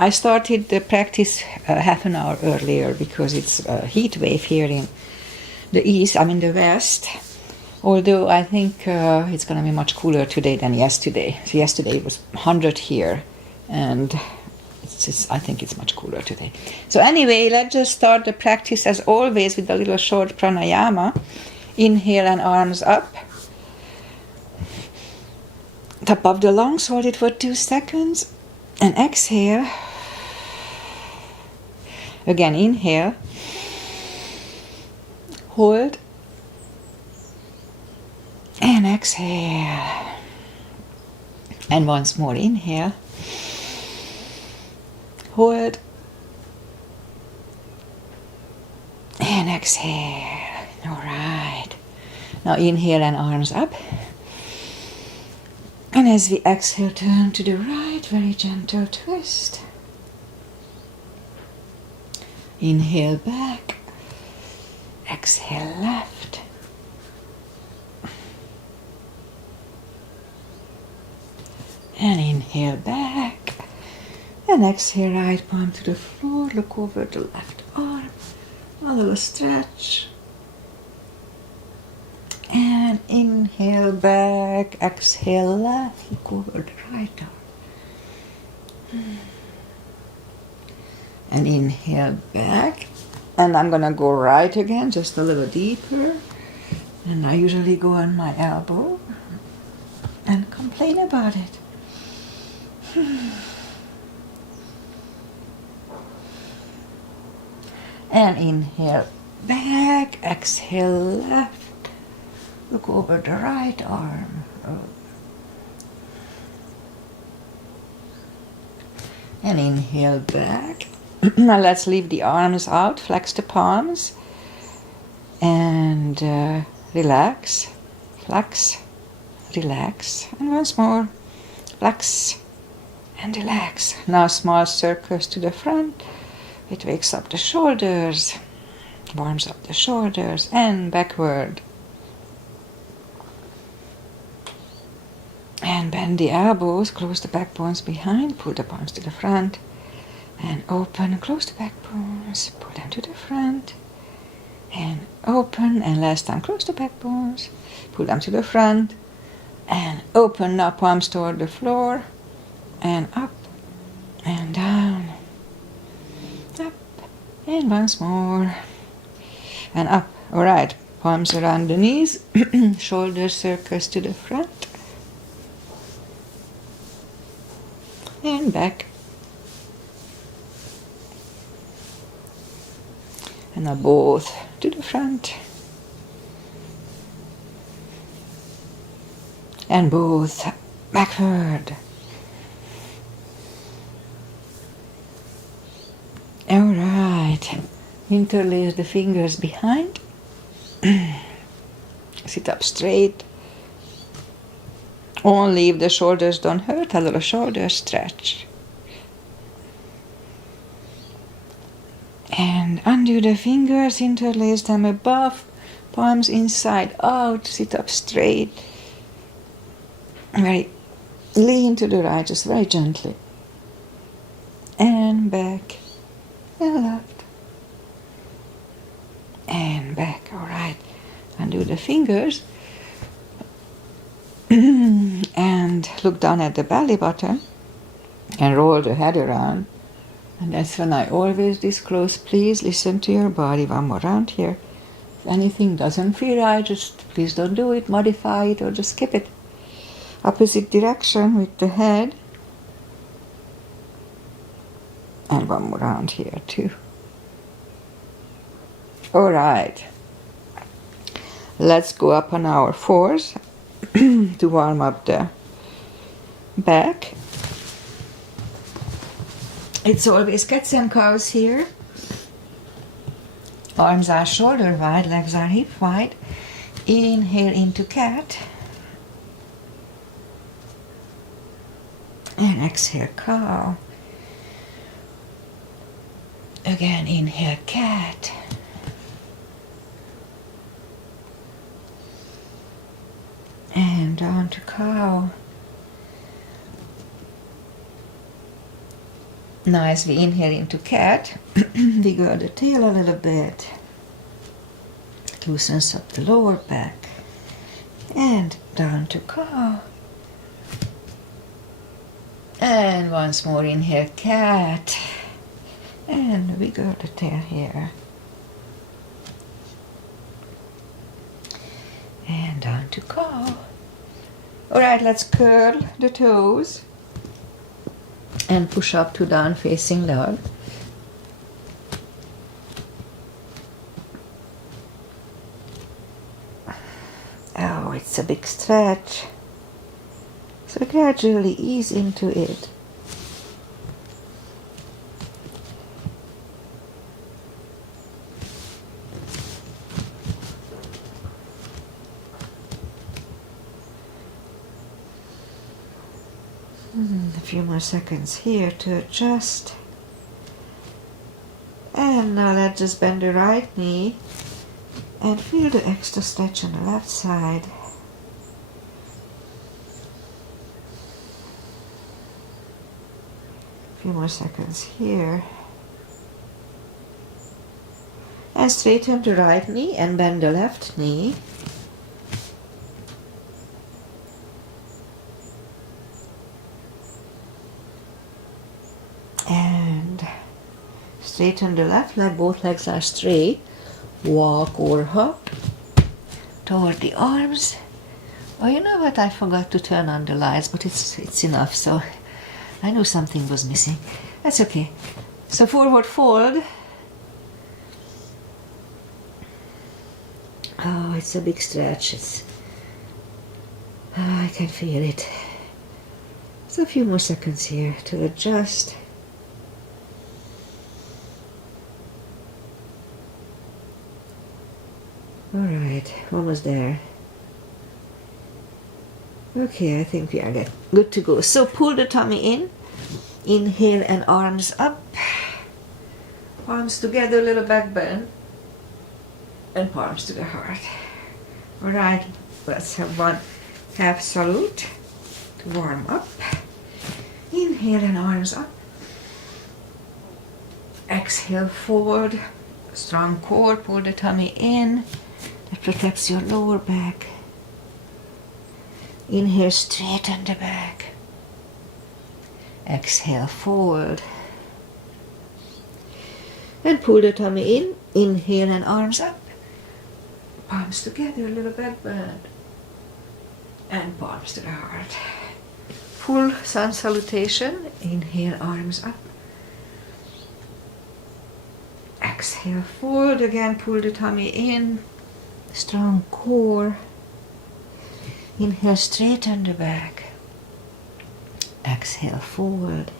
I started the practice half an hour earlier because it's a heat wave here in the east, the west. Although I think it's going to be much cooler today than yesterday. So yesterday it was 100 here, and I think it's much cooler today. So anyway, let's just start the practice as always with a little short pranayama. Inhale and arms up. Top of the lungs, hold it for 2 seconds. And exhale. Again, inhale. Hold. And exhale. And once more, inhale. Hold. And exhale. All right. Now inhale and arms up. And as we exhale, turn to the right, very gentle twist. Inhale back. Exhale left. And inhale back. And exhale, right palm to the floor. Look over the left arm. A little stretch. And inhale back, exhale left, look over the right arm. And inhale back. And I'm going to go right again, just a little deeper. And I usually go on my elbow and complain about it. And inhale back, exhale left. Look over the right arm. And inhale back. Now let's leave the arms out, flex the palms. And relax, flex, relax. And once more, flex and relax. Now small circles to the front. It wakes up the shoulders, warms up the shoulders, and backward. And bend the elbows, close the back bones behind, pull the palms to the front, and open, close the back bones, pull them to the front, and open, and last time, close the back bones, pull them to the front, and open. Now palms toward the floor, and up, and down, up, and once more, and up. All right, palms around the knees, shoulder circles to the front, and back. And now both to the front. And both backward. All right. Interlace the fingers behind. Sit up straight. Only if the shoulders don't hurt, a little shoulder stretch. And undo the fingers, interlace them above, palms inside out, sit up straight. Very lean to the right, just very gently. And back, and left. And back, all right. Undo the fingers. And look down at the belly button and roll the head around. And that's when I always disclose, please listen to your body. One more round here. If anything doesn't feel right, just please don't do it, modify it, or just skip it. Opposite direction with the head. And one more round here too. All right. Let's go up on our fours to warm up the back. It's always cats and cows here. Arms are shoulder wide, legs are hip wide. Inhale into cat. And exhale cow. Again, inhale cat. And down to cow. Now as we inhale into cat, wiggle the tail a little bit, loosens up the lower back, and down to cow. And once more inhale cat, and wiggle the tail here. And down to cow. Alright, let's curl the toes and push up to down facing dog. Oh, it's a big stretch. So gradually ease into it. A few more seconds here to adjust. And now let's just bend the right knee and feel the extra stretch on the left side. A few more seconds here. And straighten the right knee and bend the left knee. And straighten the left leg, both legs are straight. Walk or hop toward the arms. Oh, you know what? I forgot to turn on the lights, but it's enough. So I knew something was missing. That's okay. So forward fold. Oh, it's a big stretch. I can feel it. So a few more seconds here to adjust. Alright, almost there. Okay, I think we are good to go. So pull the tummy in. Inhale and arms up. Palms together, little back bend. And palms to the heart. Alright, let's have one half salute to warm up. Inhale and arms up. Exhale forward. Strong core, pull the tummy in. That protects your lower back. Inhale, straighten the back. Exhale, forward. And pull the tummy in. Inhale and arms up. Palms together, a little back bend. And palms to the heart. Full sun salutation. Inhale, arms up. Exhale, forward again, pull the tummy in. Strong core. Inhale, straighten the back. Exhale, forward.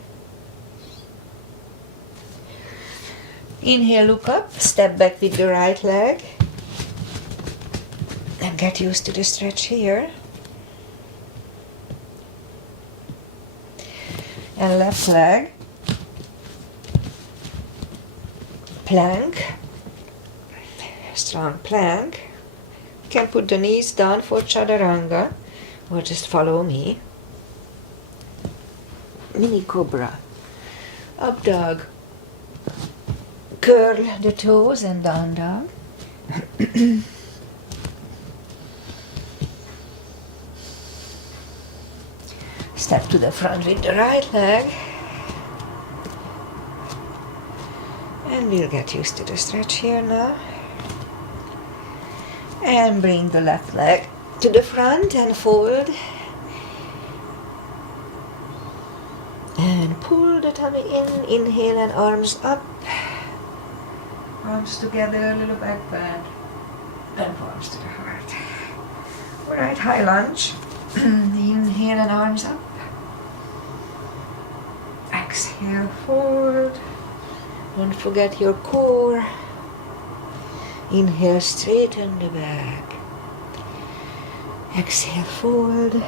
Inhale, look up, step back with the right leg. And get used to the stretch here. And left leg. Plank. Strong plank. You can put the knees down for chaturanga or just follow me. Mini cobra. Up dog. Curl the toes and down dog. Step to the front with the right leg. And we'll get used to the stretch here now. And bring the left leg to the front and forward. And pull the tummy in. Inhale and arms up. Arms together, a little back bend. And palms to the heart. Alright, high lunge. Inhale and arms up. Exhale forward. Don't forget your core. Inhale, straighten the back. Exhale forward.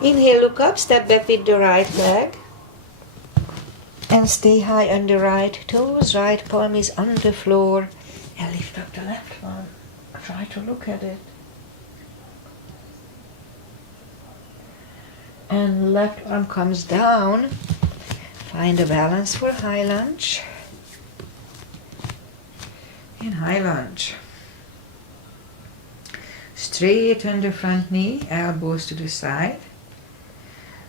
Inhale, look up, step back with the right leg. And stay high on the right toes. Right palm is on the floor. And lift up the left one. Try to look at it. And left arm comes down. Find a balance for high lunge. In high lunge. Straighten the front knee, elbows to the side.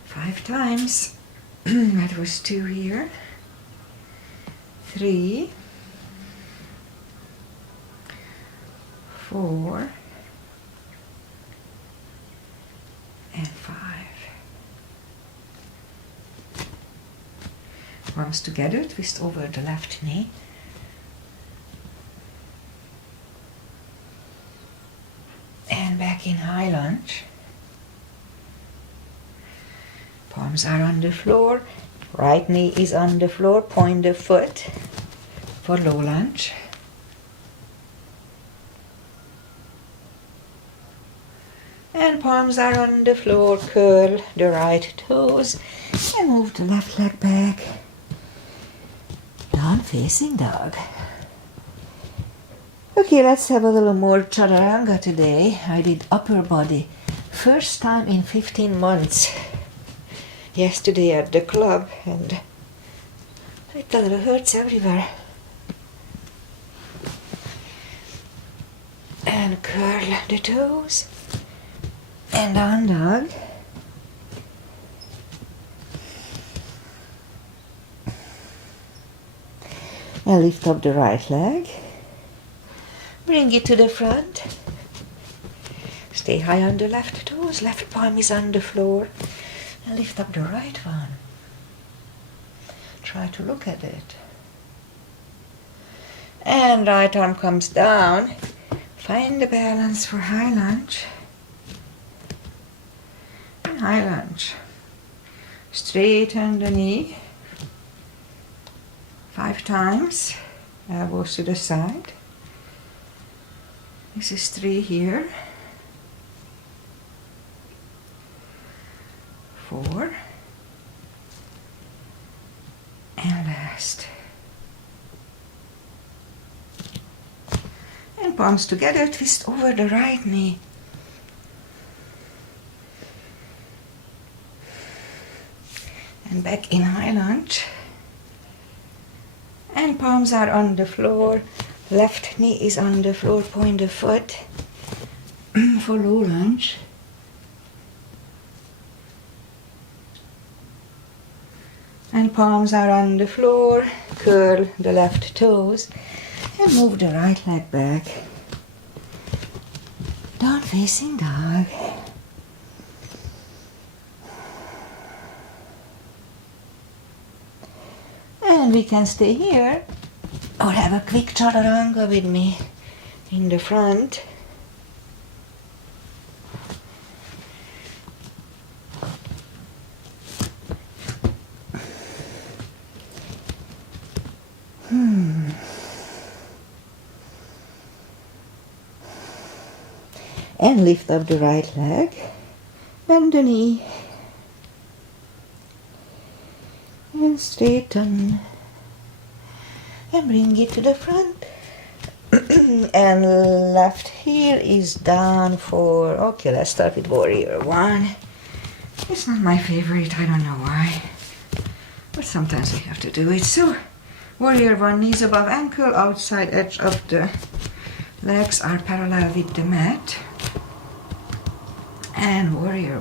5 times. That was 2 here. 3, 4, and 5. Arms together, twist over the left knee. And back in high lunge. Palms are on the floor. Right knee is on the floor. Point the foot for low lunge. And palms are on the floor. Curl the right toes and move the left leg back. Down facing dog. Okay, let's have a little more chaturanga today. I did upper body. First time in 15 months. Yesterday at the club, and it a little hurts everywhere. And curl the toes. And down dog. And lift up the right leg. Bring it to the front. Stay high on the left toes. Left palm is on the floor. And lift up the right one. Try to look at it. And right arm comes down. Find the balance for high lunge. And high lunge. Straighten the knee. 5 times. Elbows to the side. This is 3 here. 4. And last. And palms together, twist over the right knee. And back in high lunge. And palms are on the floor. Left knee is on the floor, point the foot for low lunge. And palms are on the floor, curl the left toes and move the right leg back. Down facing dog. And we can stay here or have a quick chaturanga with me in the front. And lift up the right leg, bend the knee, and straighten, and bring it to the front. And left heel is down for, okay, let's start with warrior 1. It's not my favorite, I don't know why, but sometimes I have to do it. So, warrior 1, knees above ankle, outside edge of the legs are parallel with the mat. And warrior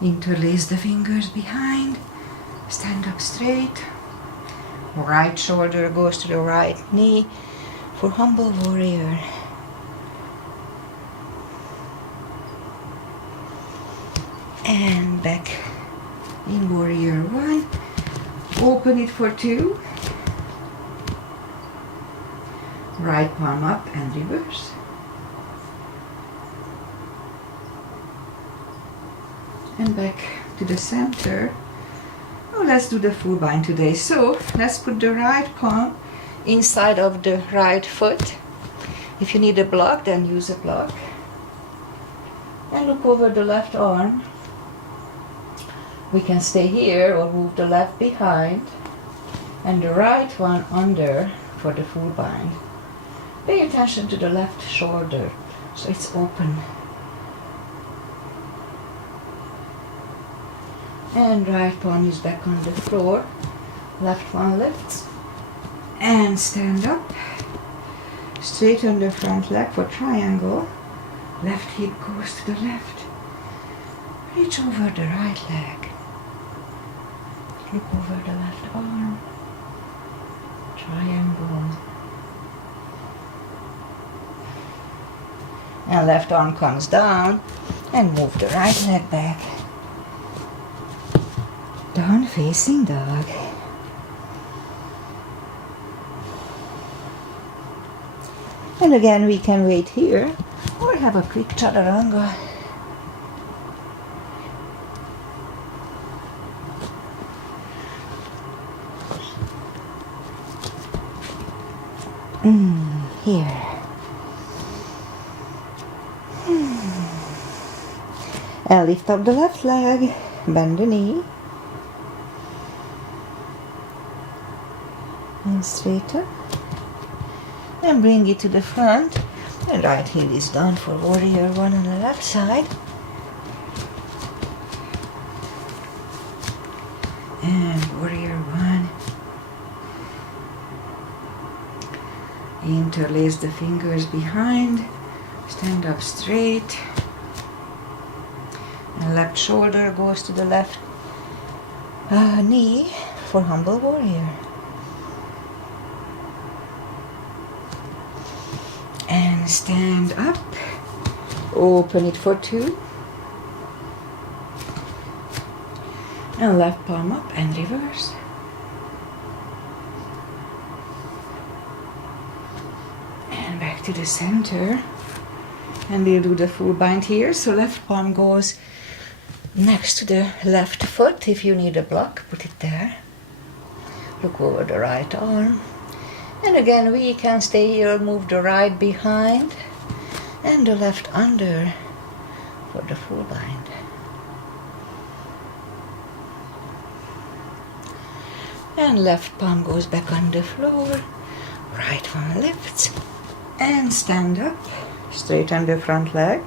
1. Interlace the fingers behind. Stand up straight. Right shoulder goes to the right knee for humble warrior. And back in warrior 1. Open it for 2. Right palm up and reverse. And back to the center. Oh, let's do the full bind today. So let's put the right palm inside of the right foot. If you need a block, then use a block. And look over the left arm. We can stay here or move the left behind and the right one under for the full bind. Pay attention to the left shoulder, so it's open And right palm is back on the floor. Left one lifts. And stand up. Straighten the front leg for triangle. Left hip goes to the left. Reach over the right leg. Look over the left arm. Triangle. And left arm comes down. And move the right leg back. Down facing dog. And again we can wait here or have a quick chaturanga. Here. And lift up the left leg, bend the knee. And straighten. And bring it to the front. And right heel is down for warrior one on the left side. And warrior one. Interlace the fingers behind. Stand up straight. And left shoulder goes to the left knee for humble warrior. And stand up. Open it for two. And left palm up and reverse. And back to the center. And we'll do the full bind here. So left palm goes next to the left foot. If you need a block, put it there. Look over the right arm. And again we can stay here, move the right behind and the left under for the full bind. And left palm goes back on the floor, right one lifts and stand up, straighten the front leg.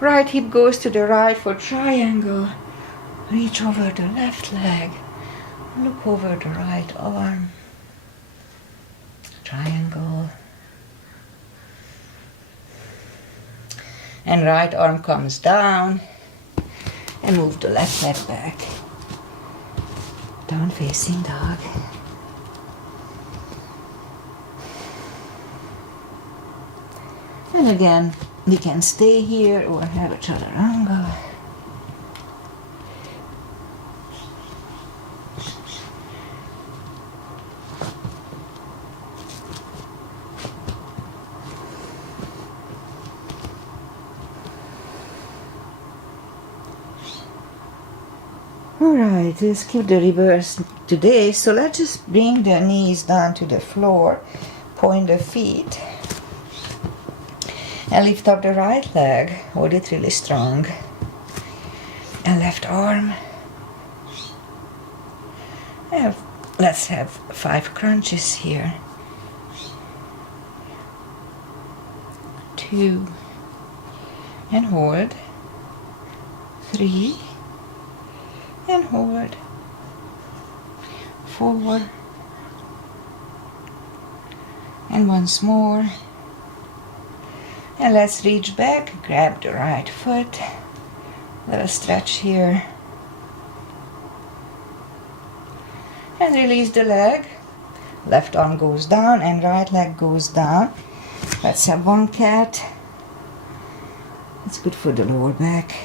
Right hip goes to the right for triangle, reach over the left leg, look over the right arm. Triangle. And right arm comes down and move the left leg back. Down facing dog. And again, we can stay here or have a chaturanga. Alright, let's keep the reverse today. So let's just bring the knees down to the floor, point the feet, and lift up the right leg, hold it really strong, and left arm. And let's have 5 crunches here. 2, and hold, 3, and hold, 4, and once more. And let's reach back, grab the right foot, little stretch here, and release the leg. Left arm goes down and right leg goes down. Let's have one cat. It's good for the lower back.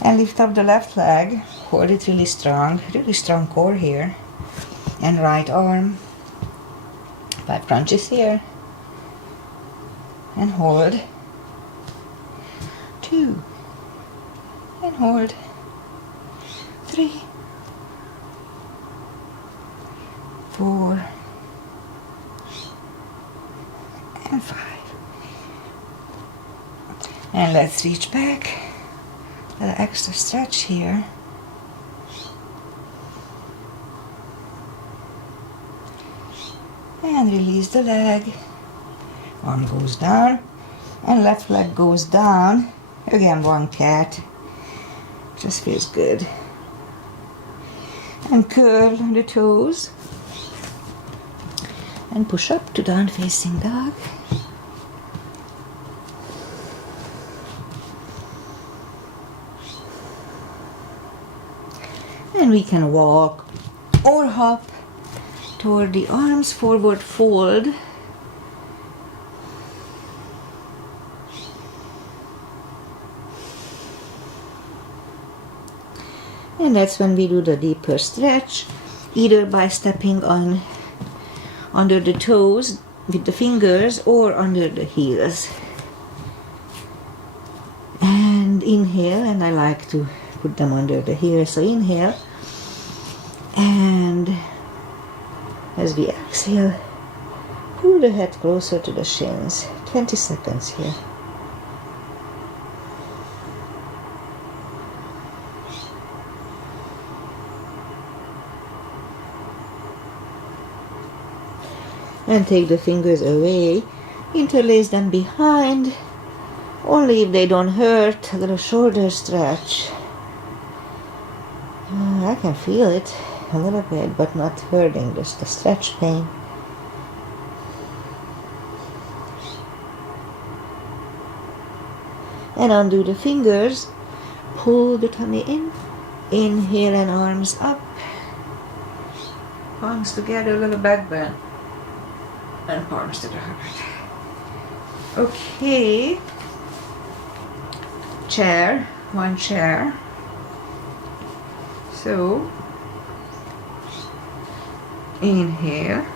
And lift up the left leg, hold it really strong core here. And right arm, 5 crunches here. And hold, 2, and hold, 3, 4, and 5. And let's reach back. A little extra stretch here. And release the leg. Arm goes down and left leg goes down. Again, one cat. Just feels good. And curl the toes. And push up to down facing dog. And we can walk or hop toward the arms, forward fold. And that's when we do the deeper stretch, either by stepping on under the toes with the fingers or under the heels. And inhale, and I like to put them under the heels. So inhale, and as we exhale, pull the head closer to the shins. 20 seconds here. And take the fingers away, interlace them behind, only if they don't hurt. A little shoulder stretch. I can feel it a little bit, but not hurting, just the stretch pain. And undo the fingers, pull the tummy in, inhale and arms up, palms together, a little back bend. And palms to the heart. Okay. Chair, one chair. So, inhale.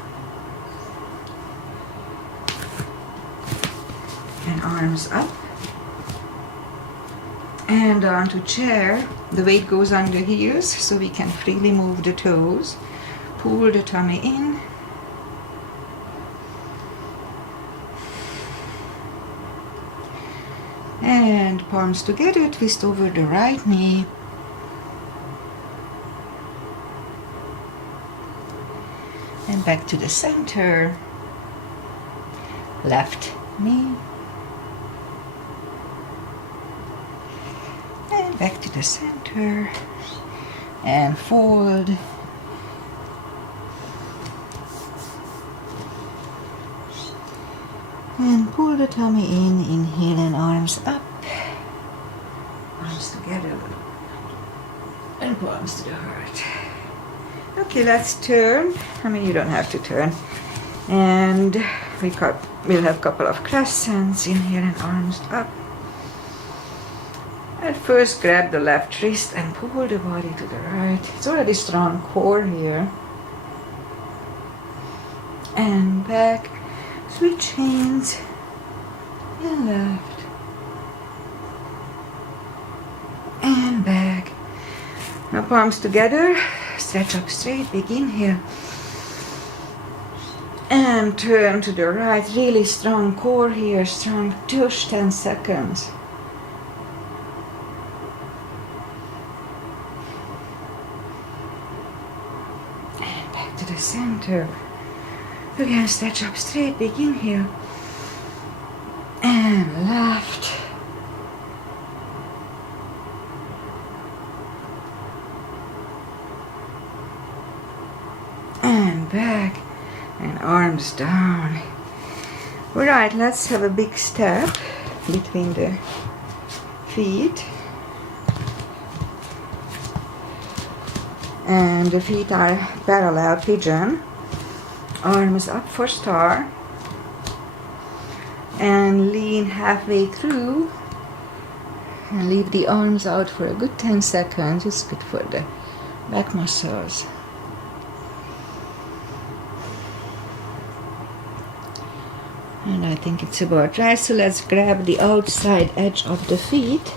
And arms up. And onto chair. The weight goes on the heels so we can freely move the toes. Pull the tummy in. And palms together, twist over the right knee. And back to the center. Left knee. And back to the center. And fold. And pull the tummy in, inhale and arms up. Arms together. And palms to the heart. Okay, let's turn. I mean, you don't have to turn. And we'll have a couple of crescents. Inhale and arms up. And first grab the left wrist and pull the body to the right. It's already strong core here. And back. Switch hands and left and back. Now palms together, stretch up straight, big inhale and turn to the right. Really strong core here, strong tush, 10 seconds. And back to the center. Again, stretch up straight, big inhale. And left. And back. And arms down. Alright, let's have a big step between the feet. And the feet are parallel pigeon. Arms up for star. And lean halfway through. And leave the arms out for a good 10 seconds. It's good for the back muscles. And I think it's about right. So let's grab the outside edge of the feet.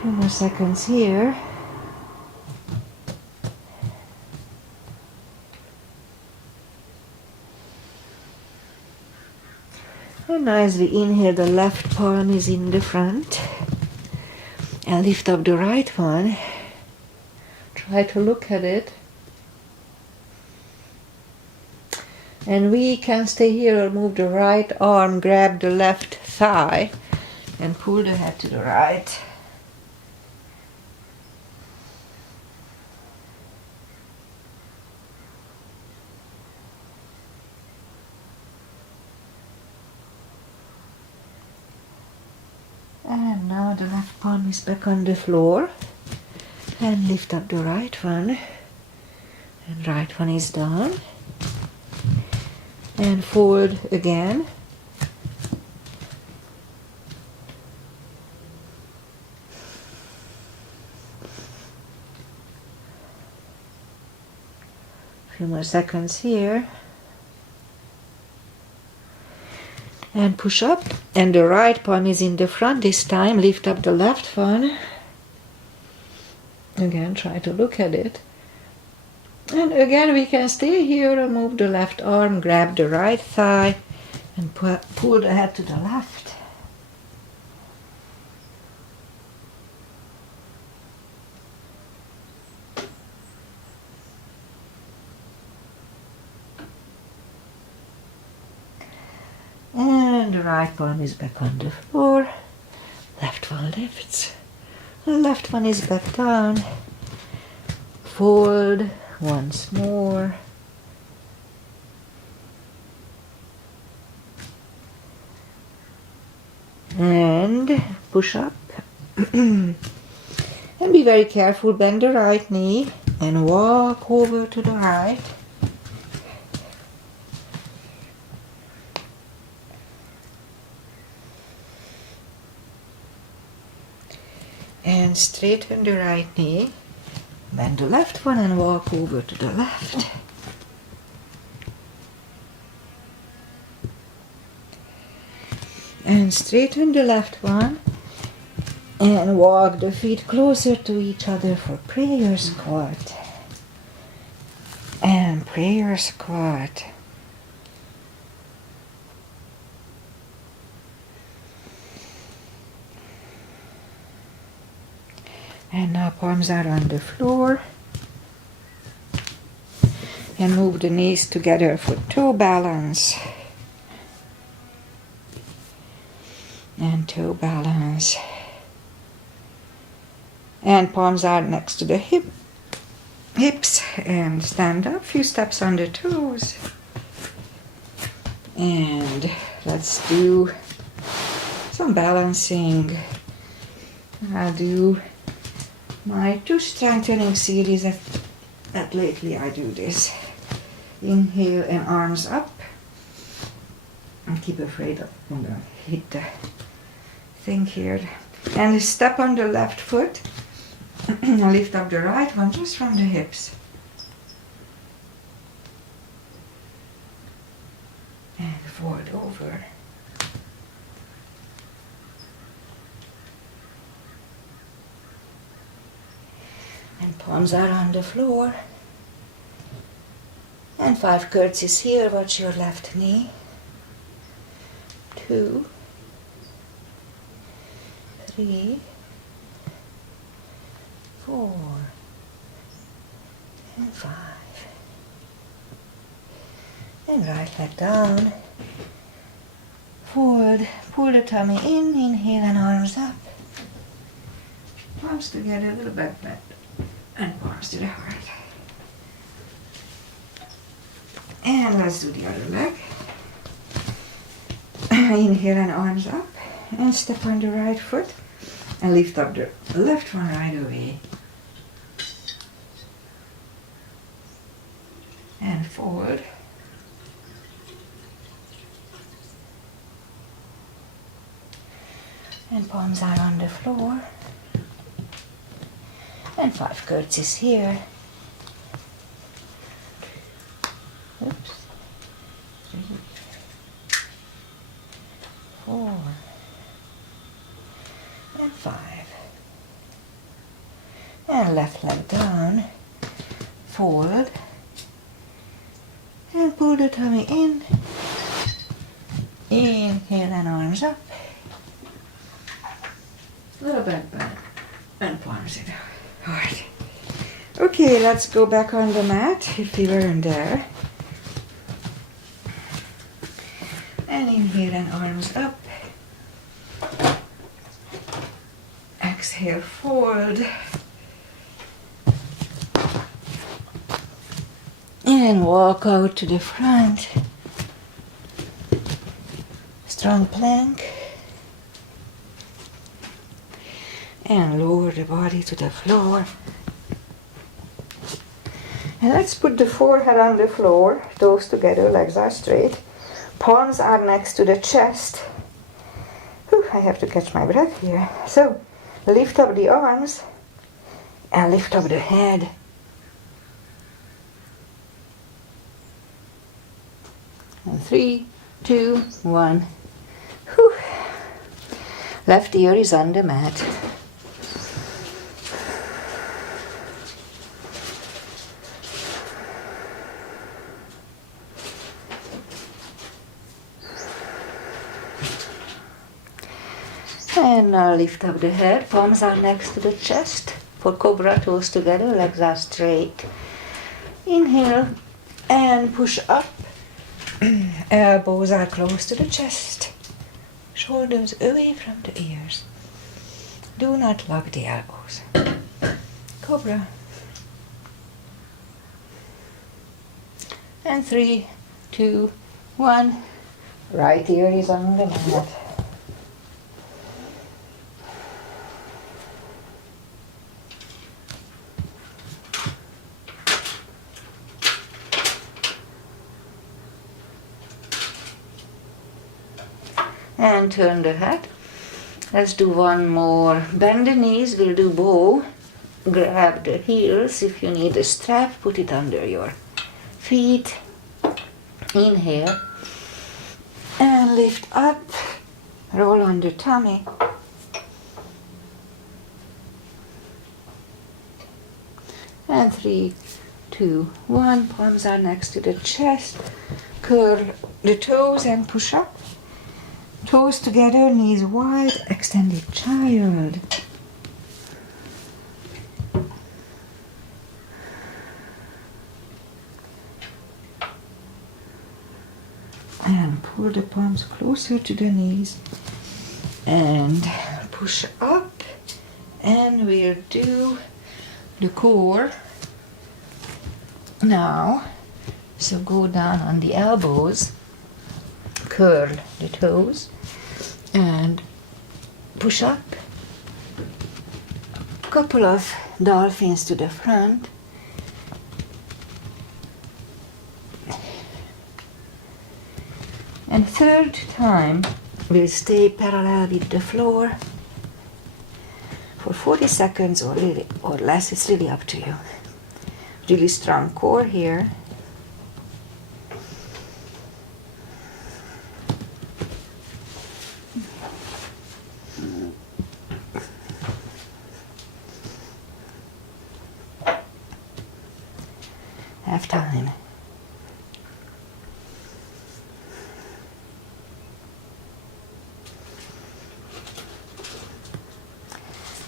Few more seconds here. And as we inhale, the left palm is in the front. And lift up the right one. Try to look at it. And we can stay here or move the right arm, grab the left thigh, and pull the head to the right. And now the left palm is back on the floor. And lift up the right one. And right one is down. And forward again. A few more seconds here. And push up. And the right palm is in the front this time. Lift up the left one. Again, try to look at it. And again, we can stay here and move the left arm, grab the right thigh, and pull the head to the left. And the right palm is back on the floor. Left one lifts. The left one is back down. Fold once more. And push up. And be very careful, bend the right knee and walk over to the right. And straighten the right knee. Bend the left one and walk over to the left. And straighten the left one. And walk the feet closer to each other for prayer squat. And prayer squat. And now palms are on the floor. And move the knees together for toe balance. And toe balance. And palms are next to the hips. And stand up, few steps on the toes. And let's do some balancing. I'll do my 2 strengthening series that lately I do this. Inhale and arms up. And keep afraid of I'm gonna hit the thing here. And step on the left foot. Lift up the right one just from the hips. And forward over. And palms are on the floor. And 5 curtsies here. Watch your left knee. 2, 3, 4, and 5. And right leg down. Forward. Pull the tummy in. Inhale and arms up. Palms together, little back bend. And palms to the heart. And let's do the other leg. Inhale and arms up. And step on the right foot. And lift up the left one right away. And forward. And palms are on the floor. And 5 curtsies here. Oops. 3, 4, and 5. And left leg down. Forward. And pull the tummy in. Inhale and arms up. Little back bend. And palms it out. Alright. Okay, let's go back on the mat if we weren't there. And inhale and arms up. Exhale, fold. And walk out to the front. Strong plank. And lower the body to the floor. And let's put the forehead on the floor, toes together, legs are straight. Palms are next to the chest. Whew, I have to catch my breath here. So, lift up the arms and lift up the head. And 3, 2, 1. Whew. Left ear is on the mat. And now lift up the head, palms are next to the chest. For cobra, toes together, legs are straight. Inhale and push up. Elbows are close to the chest. Shoulders away from the ears. Do not lock the elbows. Cobra. And 3, 2, 1. Right ear is on the mat. And turn the head. Let's do one more. Bend the knees, we'll do bow. Grab the heels. If you need a strap, put it under your feet. Inhale. And lift up. Roll on the tummy. And 3, 2, 1. Palms are next to the chest. Curl the toes and push up. Toes together, knees wide, extended child. And pull the palms closer to the knees. And push up. And we'll do the core now. So go down on the elbows. Curl the toes and push up. Couple of dolphins to the front. And third time we'll stay parallel with the floor for 40 seconds or less. It's really up to you. Really strong core here. Half time.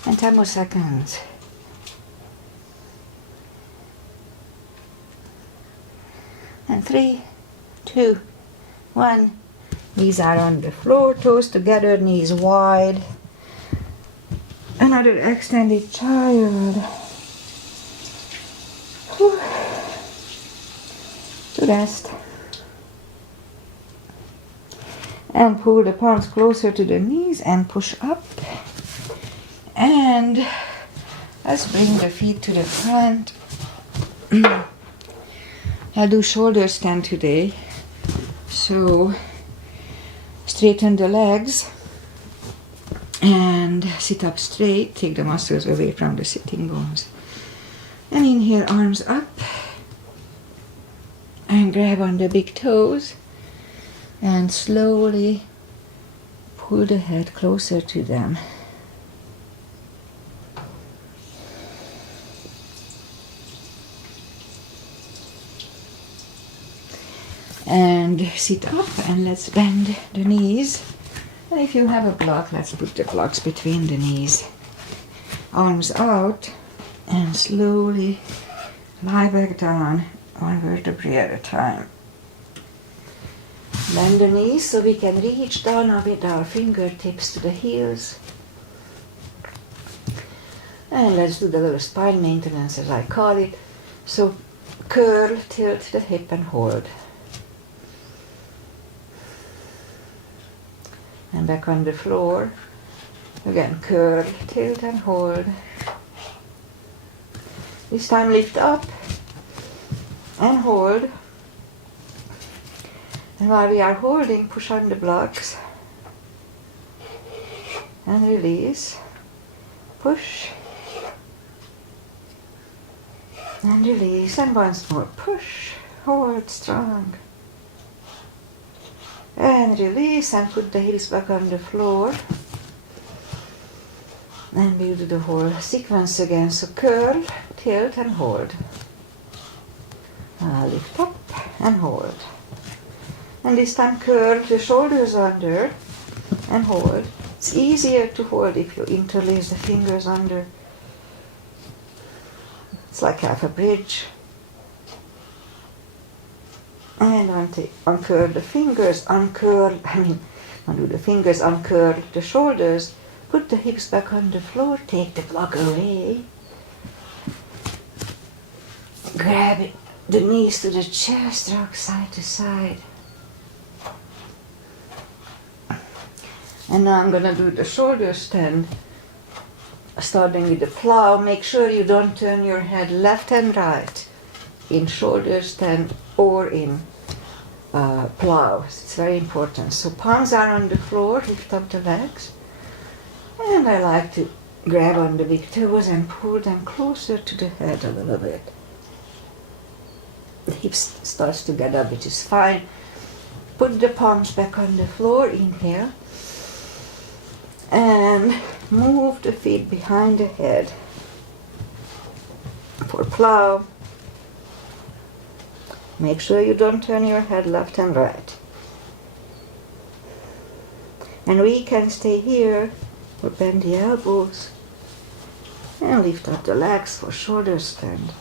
And 10 more seconds. And 3, 2, 1. Knees are on the floor, toes together, knees wide. Another extended child. Whew. To rest. And pull the palms closer to the knees and push up. And let's bring the feet to the front. I'll do shoulder stand today. So straighten the legs and sit up straight. Take the muscles away from the sitting bones. And inhale, arms up. And grab on the big toes. And slowly pull the head closer to them. And sit up and let's bend the knees. And if you have a block, let's put the blocks between the knees. arms out, and slowly lie back down, one vertebrae at a time. Bend the knees so we can reach down with our fingertips to the heels. And let's do the little spine maintenance, as I call it. So curl, tilt the hip and hold. And back on the floor. Again, curl, tilt and hold. This time lift up and hold. And while we are holding, push on the blocks. And release. Push. And release, and once more, push, hold strong. And release, and put the heels back on the floor. And we'll do the whole sequence again. So curl, tilt and hold. Lift up and hold. And this time curl the shoulders under and hold. It's easier to hold if you interlace the fingers under. It's like half a bridge. And uncurl the fingers, uncurl the shoulders, put the hips back on the floor, take the block away. Grab the knees to the chest, rock side to side. And now I'm going to do the shoulder stand. Starting with the plow, make sure you don't turn your head left and right in shoulder stand or in plow. It's very important. So palms are on the floor, lift up the legs. And I like to grab on the big toes and pull them closer to the head a little bit. The hips starts to get up, which is fine. Put the palms back on the floor, inhale. And move the feet behind the head for plow. Make sure you don't turn your head left and right. And we can stay here or bend the elbows and lift up the legs for shoulder stand.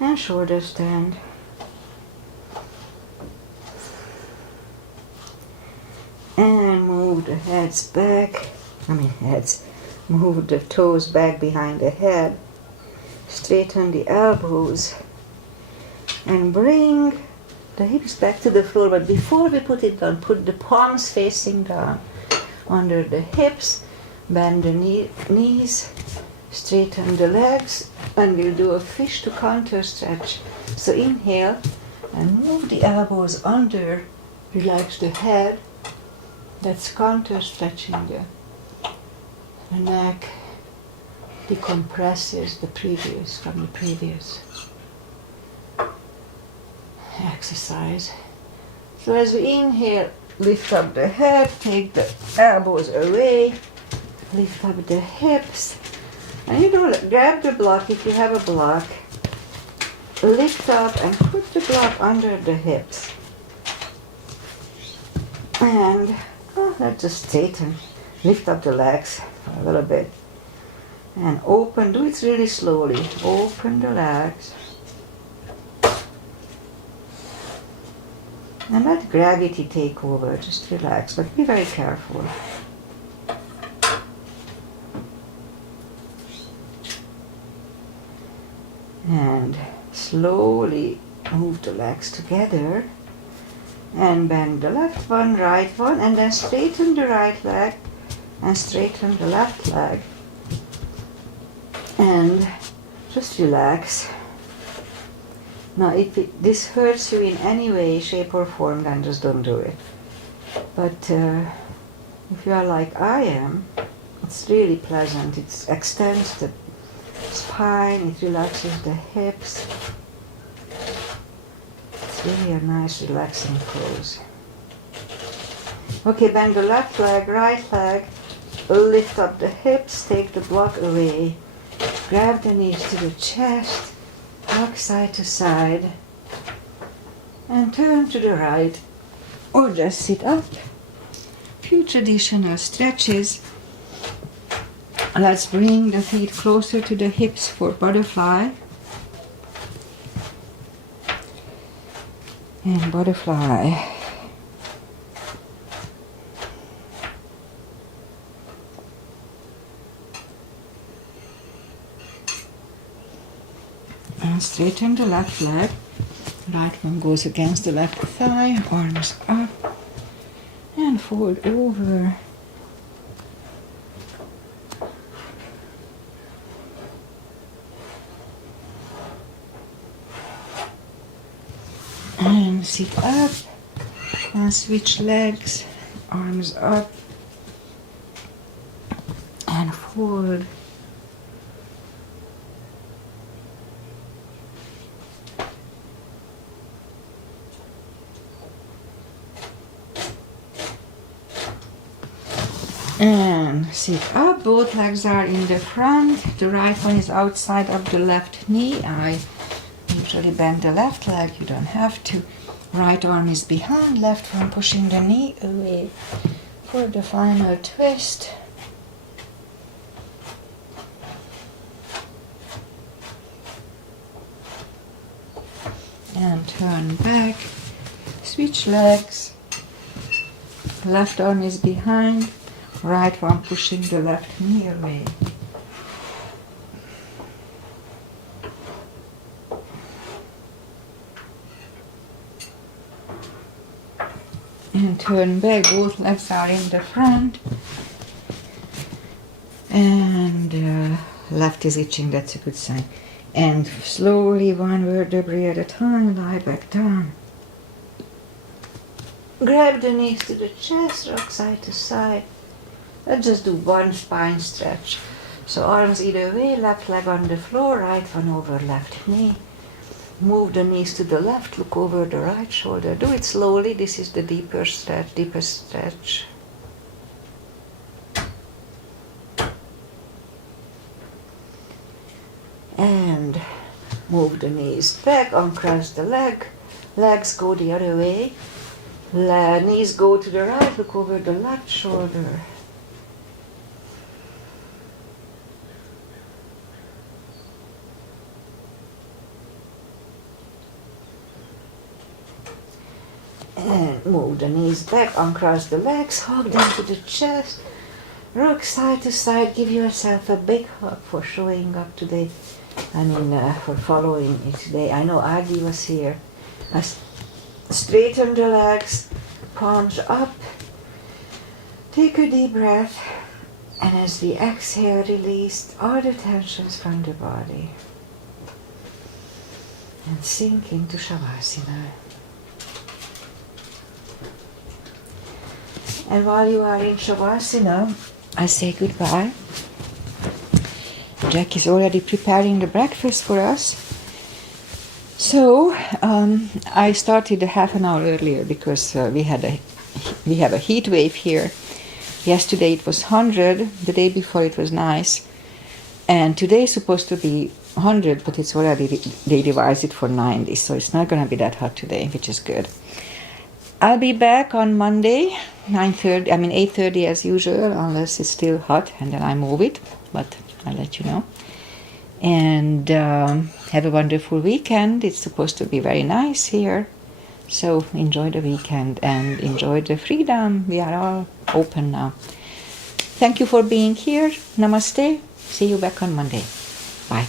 And shoulder stand. And move the heads back, move the toes back behind the head, straighten the elbows, and bring the hips back to the floor. But before we put it down, put the palms facing down under the hips, bend the knees, straighten the legs, and we'll do a fish to counter stretch. So inhale, and move the elbows under, relax the head. That's counter stretching the neck, decompresses the previous exercise. So as we inhale, lift up the head, take the elbows away, lift up the hips, and grab the block if you have a block, lift up and put the block under the hips. And let's just straighten, lift up the legs a little bit, and open, do it really slowly, open the legs, and let gravity take over, just relax, but be very careful. And slowly move the legs together. And bend the left one, right one, and then straighten the right leg and straighten the left leg. And just relax. Now if this hurts you in any way, shape or form, then just don't do it. But if you are like I am, it's really pleasant. It extends the spine, it relaxes the hips. Really a nice relaxing pose. Okay, bend the left leg, right leg, lift up the hips, take the block away, grab the knees to the chest, rock side to side, and turn to the right, or just sit up few traditional stretches. Let's bring the feet closer to the hips for butterfly. And butterfly. And straighten the left leg. Right one goes against the left thigh, arms up. And fold over. And sit up and switch legs, arms up and fold. And sit up, both legs are in the front, the right one is outside of the left knee. I usually bend the left leg, you don't have to. Right arm is behind, left one pushing the knee away for the final twist. And turn back, switch legs, left arm is behind, right one pushing the left knee away. And turn back, both legs are in the front. And left is itching, that's a good sign. And slowly, one vertebrae at a time, lie back down. Grab the knees to the chest, rock side to side. Let's just do one spine stretch. So arms either way, left leg on the floor, right one over left knee. Move the knees to the left, look over the right shoulder. Do it slowly, this is the deepest stretch. And move the knees back, uncross the leg. Legs go the other way. Knees go to the right, look over the left shoulder. And move the knees back, uncross the legs, hug them to the chest, rock side to side, give yourself a big hug for showing up today. For following me today. I know Agi was here. Straighten the legs, palms up, take a deep breath, and as we exhale, release all the tensions from the body. And sink into Shavasana. And while you are in Shavasana, I say goodbye. Jack is already preparing the breakfast for us. So I started a half an hour earlier because we have a heat wave here. Yesterday it was 100, the day before it was nice, and today is supposed to be 100, but it's already they revised it for 90, so it's not going to be that hot today, which is good. I'll be back on Monday, 8:30 as usual, unless it's still hot, and then I move it, but I'll let you know. And have a wonderful weekend. It's supposed to be very nice here, so enjoy the weekend and enjoy the freedom. We are all open now. Thank you for being here. Namaste. See you back on Monday. Bye.